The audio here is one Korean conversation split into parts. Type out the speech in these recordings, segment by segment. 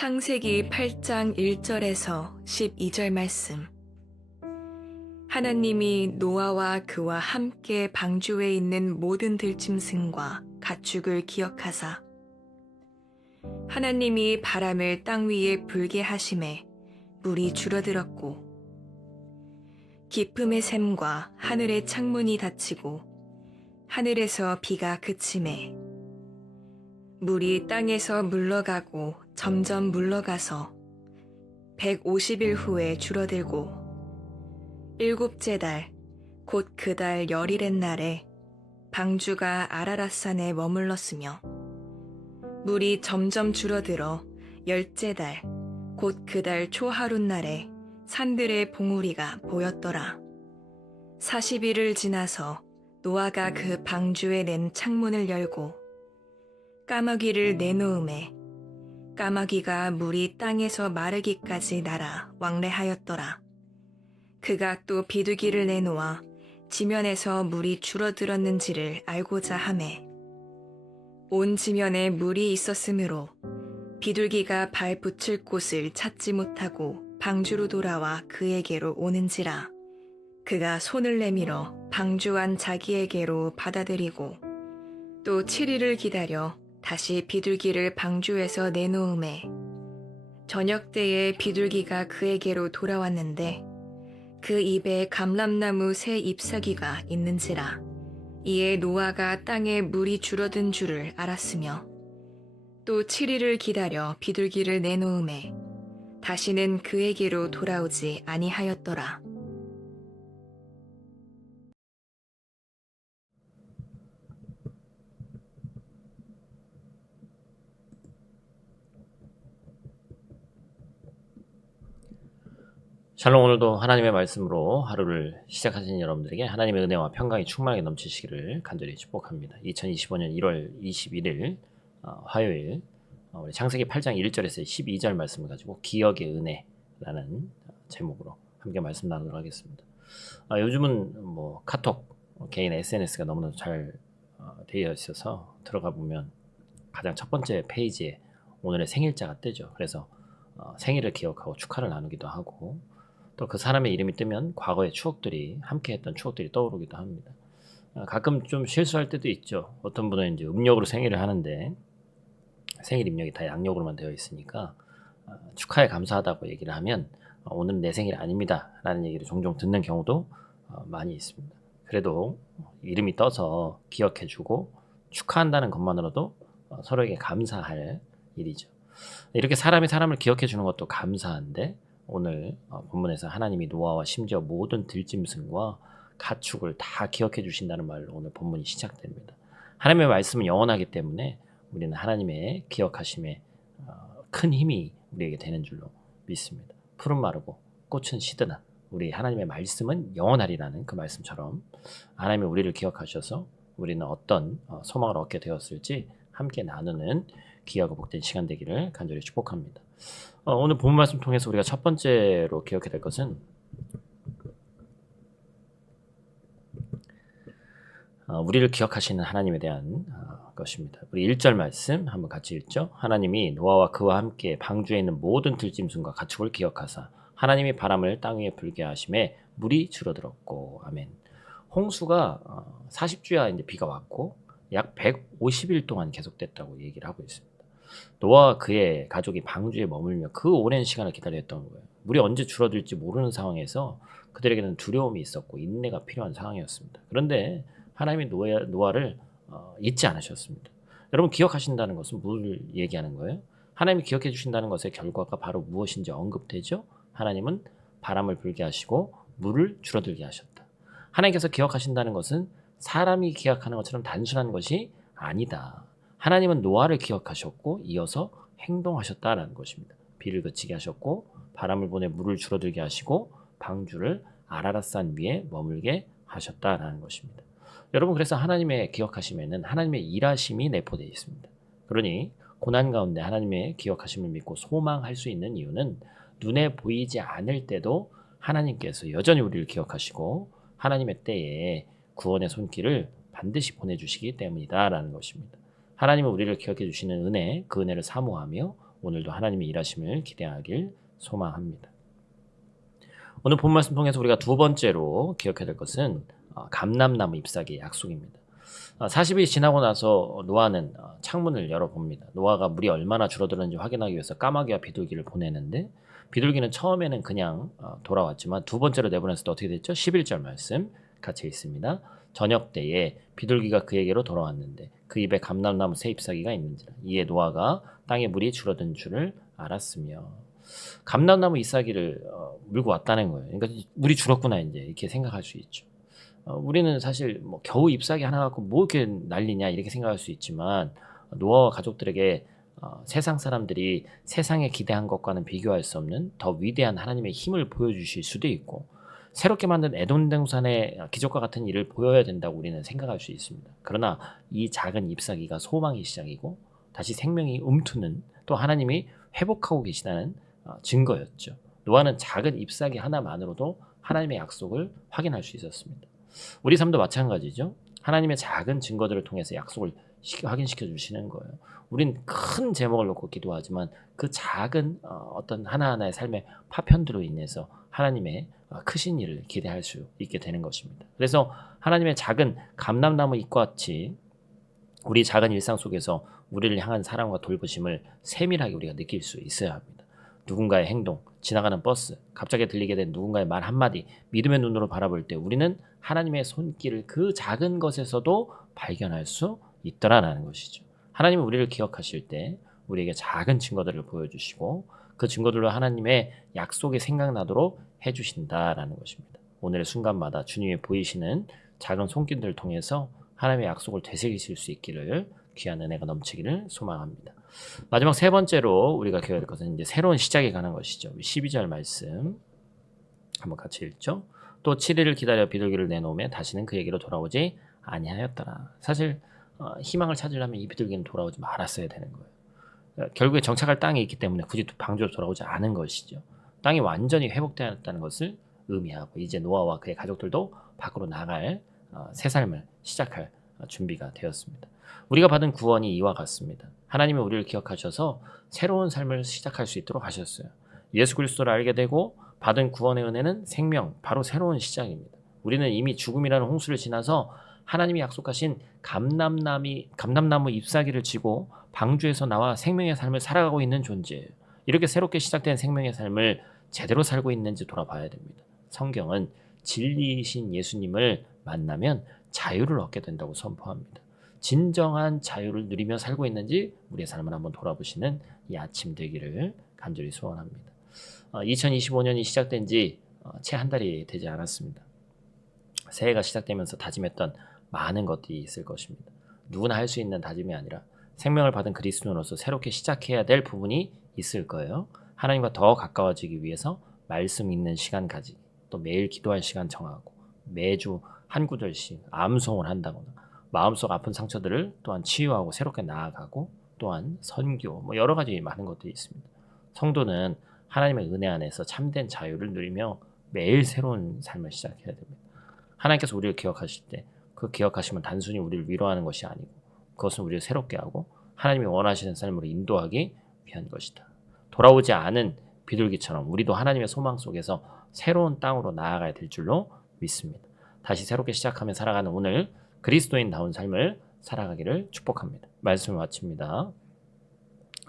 창세기 8장 1절에서 12절 말씀. 하나님이 노아와 그와 함께 방주에 있는 모든 들짐승과 가축을 기억하사 하나님이 바람을 땅 위에 불게 하심에 물이 줄어들었고 깊음의 샘과 하늘의 창문이 닫히고 하늘에서 비가 그치매 물이 땅에서 물러가고 점점 물러가서 150일 후에 줄어들고 일곱째 달, 곧 그 달 열일의 날에 방주가 아라랏산에 머물렀으며 물이 점점 줄어들어 열째 달, 곧 그 달 초하룻 날에 산들의 봉우리가 보였더라. 40일을 지나서 노아가 그 방주에 낸 창문을 열고 까마귀를 내놓음에 까마귀가 물이 땅에서 마르기까지 날아 왕래하였더라. 그가 또 비둘기를 내놓아 지면에서 물이 줄어들었는지를 알고자 하매 온 지면에 물이 있었으므로 비둘기가 발 붙일 곳을 찾지 못하고 방주로 돌아와 그에게로 오는지라. 그가 손을 내밀어 방주 안 자기에게로 받아들이고 또 7일을 기다려 다시 비둘기를 방주에서 내놓음에 저녁 때에 비둘기가 그에게로 돌아왔는데 그 입에 감람나무 새 잎사귀가 있는지라. 이에 노아가 땅에 물이 줄어든 줄을 알았으며 또 7일을 기다려 비둘기를 내놓음에 다시는 그에게로 돌아오지 아니하였더라. 샬롬. 오늘도 하나님의 말씀으로 하루를 시작하신 여러분들에게 하나님의 은혜와 평강이 충만하게 넘치시기를 간절히 축복합니다. 2025년 1월 21일 화요일 우리 창세기 8장 1절에서 12절 말씀을 가지고 기억의 은혜라는 제목으로 함께 말씀 나누도록 하겠습니다. 요즘은 뭐 카톡, 개인 SNS가 너무나도 잘 되어 있어서 들어가 보면 가장 첫 번째 페이지에 오늘의 생일자가 뜨죠. 그래서 생일을 기억하고 축하를 나누기도 하고 또 그 사람의 이름이 뜨면 과거의 추억들이 함께했던 추억들이 떠오르기도 합니다. 가끔 좀 실수할 때도 있죠. 어떤 분은 이제 음력으로 생일을 하는데 생일 입력이 다 양력으로만 되어 있으니까 축하에 감사하다고 얘기를 하면 오늘은 내 생일 아닙니다 라는 얘기를 종종 듣는 경우도 많이 있습니다. 그래도 이름이 떠서 기억해주고 축하한다는 것만으로도 서로에게 감사할 일이죠. 이렇게 사람이 사람을 기억해 주는 것도 감사한데 오늘 본문에서 하나님이 노아와 심지어 모든 들짐승과 가축을 다 기억해 주신다는 말로 오늘 본문이 시작됩니다. 하나님의 말씀은 영원하기 때문에 우리는 하나님의 기억하심에 큰 힘이 우리에게 되는 줄로 믿습니다. 푸른 마르고 꽃은 시드나 우리 하나님의 말씀은 영원하리라는 그 말씀처럼 하나님이 우리를 기억하셔서 우리는 어떤 소망을 얻게 되었을지 함께 나누는 귀하고 복된 시간 되기를 간절히 축복합니다. 오늘 본문 말씀 통해서 우리가 첫 번째로 기억해야 될 것은 우리를 기억하시는 하나님에 대한 것입니다. 우리 1절 말씀 한번 같이 읽죠. 하나님이 노아와 그와 함께 방주에 있는 모든 들짐승과 가축을 기억하사 하나님이 바람을 땅 위에 불게 하심에 물이 줄어들었고. 아멘. 홍수가 40주야 이제 비가 왔고 약 150일 동안 계속됐다고 얘기를 하고 있습니다. 노아와 그의 가족이 방주에 머물며 그 오랜 시간을 기다렸던 거예요. 물이 언제 줄어들지 모르는 상황에서 그들에게는 두려움이 있었고 인내가 필요한 상황이었습니다. 그런데 하나님이 노아를 잊지 않으셨습니다. 여러분 기억하신다는 것은 뭘 얘기하는 거예요? 하나님이 기억해 주신다는 것의 결과가 바로 무엇인지 언급되죠. 하나님은 바람을 불게 하시고 물을 줄어들게 하셨다. 하나님께서 기억하신다는 것은 사람이 기억하는 것처럼 단순한 것이 아니다. 하나님은 노아를 기억하셨고 이어서 행동하셨다라는 것입니다. 비를 그치게 하셨고 바람을 보내 물을 줄어들게 하시고 방주를 아라랏산 위에 머물게 하셨다라는 것입니다. 여러분 그래서 하나님의 기억하심에는 하나님의 일하심이 내포되어 있습니다. 그러니 고난 가운데 하나님의 기억하심을 믿고 소망할 수 있는 이유는 눈에 보이지 않을 때도 하나님께서 여전히 우리를 기억하시고 하나님의 때에 구원의 손길을 반드시 보내주시기 때문이다라는 것입니다. 하나님은 우리를 기억해 주시는 은혜, 그 은혜를 사모하며 오늘도 하나님의 일하심을 기대하길 소망합니다. 오늘 본 말씀 통해서 우리가 두 번째로 기억해야 될 것은 감람나무 잎사귀의 약속입니다. 40일이 지나고 나서 노아는 창문을 열어봅니다. 노아가 물이 얼마나 줄어들었는지 확인하기 위해서 까마귀와 비둘기를 보내는데 비둘기는 처음에는 그냥 돌아왔지만 두 번째로 내보냈을 때 어떻게 됐죠? 11절 말씀 같이 있습니다. 저녁 때에 비둘기가 그에게로 돌아왔는데 그 입에 감람나무 새 잎사귀가 있는지라 이에 노아가 땅에 물이 줄어든 줄을 알았으며 감람나무 잎사귀를 물고 왔다는 거예요. 그러니까 물이 줄었구나 이제 이렇게 생각할 수 있죠. 우리는 사실 뭐 겨우 잎사귀 하나 갖고 뭐 이렇게 난리냐 이렇게 생각할 수 있지만 노아와 가족들에게 세상 사람들이 세상에 기대한 것과는 비교할 수 없는 더 위대한 하나님의 힘을 보여주실 수도 있고 새롭게 만든 에돔 동산의 기적과 같은 일을 보여야 된다고 우리는 생각할 수 있습니다. 그러나 이 작은 잎사귀가 소망의 시작이고 다시 생명이 움트는 또 하나님이 회복하고 계시다는 증거였죠. 노아는 작은 잎사귀 하나만으로도 하나님의 약속을 확인할 수 있었습니다. 우리 삶도 마찬가지죠. 하나님의 작은 증거들을 통해서 약속을 확인시켜 주시는 거예요. 우린 큰 제목을 놓고 기도하지만 그 작은 어떤 하나하나의 삶의 파편들로 인해서 하나님의 크신 일을 기대할 수 있게 되는 것입니다. 그래서 하나님의 작은 감람나무 잎과 같이 우리 작은 일상 속에서 우리를 향한 사랑과 돌보심을 세밀하게 우리가 느낄 수 있어야 합니다. 누군가의 행동, 지나가는 버스, 갑자기 들리게 된 누군가의 말 한마디, 믿음의 눈으로 바라볼 때 우리는 하나님의 손길을 그 작은 것에서도 발견할 수 있더라라는 것이죠. 하나님은 우리를 기억하실 때 우리에게 작은 증거들을 보여주시고 그 증거들로 하나님의 약속이 생각나도록 해주신다라는 것입니다. 오늘의 순간마다 주님이 보이시는 작은 손길들을 통해서 하나님의 약속을 되새기실 수 있기를 귀한 은혜가 넘치기를 소망합니다. 마지막 세 번째로 우리가 기억해야 될 것은 이제 새로운 시작에 관한 것이죠. 12절 말씀 한번 같이 읽죠. 또 7일을 기다려 비둘기를 내놓으며 다시는 그에게로 돌아오지 아니하였더라. 사실 희망을 찾으려면 이 비둘기는 돌아오지 말았어야 되는 거예요. 결국에 정착할 땅이 있기 때문에 굳이 방주로 돌아오지 않은 것이죠. 땅이 완전히 회복되었다는 것을 의미하고 이제 노아와 그의 가족들도 밖으로 나갈 새 삶을 시작할 준비가 되었습니다. 우리가 받은 구원이 이와 같습니다. 하나님이 우리를 기억하셔서 새로운 삶을 시작할 수 있도록 하셨어요. 예수 그리스도를 알게 되고 받은 구원의 은혜는 생명, 바로 새로운 시작입니다. 우리는 이미 죽음이라는 홍수를 지나서 하나님이 약속하신 감람나무 잎사귀를 지고 방주에서 나와 생명의 삶을 살아가고 있는 존재예요. 이렇게 새롭게 시작된 생명의 삶을 제대로 살고 있는지 돌아봐야 됩니다. 성경은 진리이신 예수님을 만나면 자유를 얻게 된다고 선포합니다. 진정한 자유를 누리며 살고 있는지 우리의 삶을 한번 돌아보시는 이 아침 되기를 간절히 소원합니다. 2025년이 시작된 지 채 한 달이 되지 않았습니다. 새해가 시작되면서 다짐했던 많은 것들이 있을 것입니다. 누구나 할 수 있는 다짐이 아니라 생명을 받은 그리스도인으로서 새롭게 시작해야 될 부분이 있을 거예요. 하나님과 더 가까워지기 위해서 말씀 읽는 시간 가지기, 또 매일 기도할 시간 정하고 매주 한 구절씩 암송을 한다거나 마음속 아픈 상처들을 또한 치유하고 새롭게 나아가고 또한 선교, 여러 가지 많은 것들이 있습니다. 성도는 하나님의 은혜 안에서 참된 자유를 누리며 매일 새로운 삶을 시작해야 됩니다. 하나님께서 우리를 기억하실 때 그 기억하심은 단순히 우리를 위로하는 것이 아니고 그것은 우리를 새롭게 하고 하나님이 원하시는 삶으로 인도하기 위한 것이다. 돌아오지 않은 비둘기처럼 우리도 하나님의 소망 속에서 새로운 땅으로 나아가야 될 줄로 믿습니다. 다시 새롭게 시작하며 살아가는 오늘 그리스도인다운 삶을 살아가기를 축복합니다. 말씀을 마칩니다.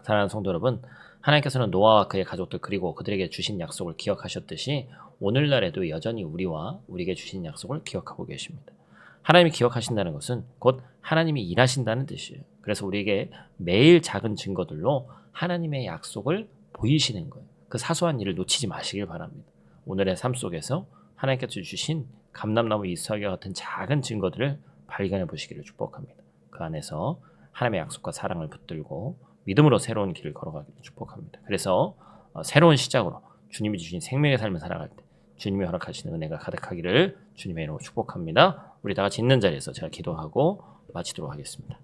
사랑하는 성도 여러분, 하나님께서는 노아와 그의 가족들 그리고 그들에게 주신 약속을 기억하셨듯이 오늘날에도 여전히 우리와 우리에게 주신 약속을 기억하고 계십니다. 하나님이 기억하신다는 것은 곧 하나님이 일하신다는 뜻이에요. 그래서 우리에게 매일 작은 증거들로 하나님의 약속을 보이시는 거예요. 그 사소한 일을 놓치지 마시길 바랍니다. 오늘의 삶 속에서 하나님께서 주신 감람나무 잎사귀와 같은 작은 증거들을 발견해 보시기를 축복합니다. 그 안에서 하나님의 약속과 사랑을 붙들고 믿음으로 새로운 길을 걸어가기를 축복합니다. 그래서 새로운 시작으로 주님이 주신 생명의 삶을 살아갈 때 주님이 허락하시는 은혜가 가득하기를 주님의 이름으로 축복합니다. 우리 다 같이 있는 자리에서 제가 기도하고 마치도록 하겠습니다.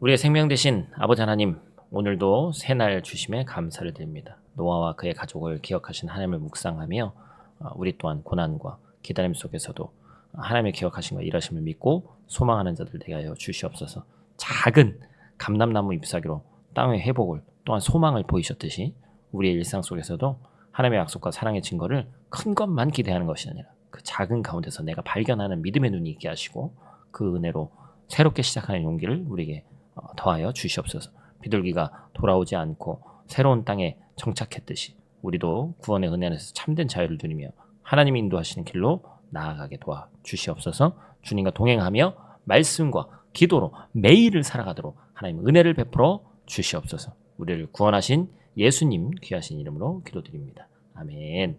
우리의 생명 되신 아버지 하나님, 오늘도 새날 주심에 감사를 드립니다. 노아와 그의 가족을 기억하신 하나님을 묵상하며 우리 또한 고난과 기다림 속에서도 하나님의 기억하신 것 일하심을 믿고 소망하는 자들 되게 하여 주시옵소서. 작은 감람나무 잎사귀로 땅의 회복을 또한 소망을 보이셨듯이 우리의 일상 속에서도 하나님의 약속과 사랑의 증거를 큰 것만 기대하는 것이 아니라 그 작은 가운데서 내가 발견하는 믿음의 눈이 있게 하시고 그 은혜로 새롭게 시작하는 용기를 우리에게 더하여 주시옵소서. 비둘기가 돌아오지 않고 새로운 땅에 정착했듯이 우리도 구원의 은혜 안에서 참된 자유를 누리며 하나님이 인도하시는 길로 나아가게 도와주시옵소서. 주님과 동행하며 말씀과 기도로 매일을 살아가도록 하나님 은혜를 베풀어 주시옵소서. 우리를 구원하신 예수님 귀하신 이름으로 기도드립니다. 아멘.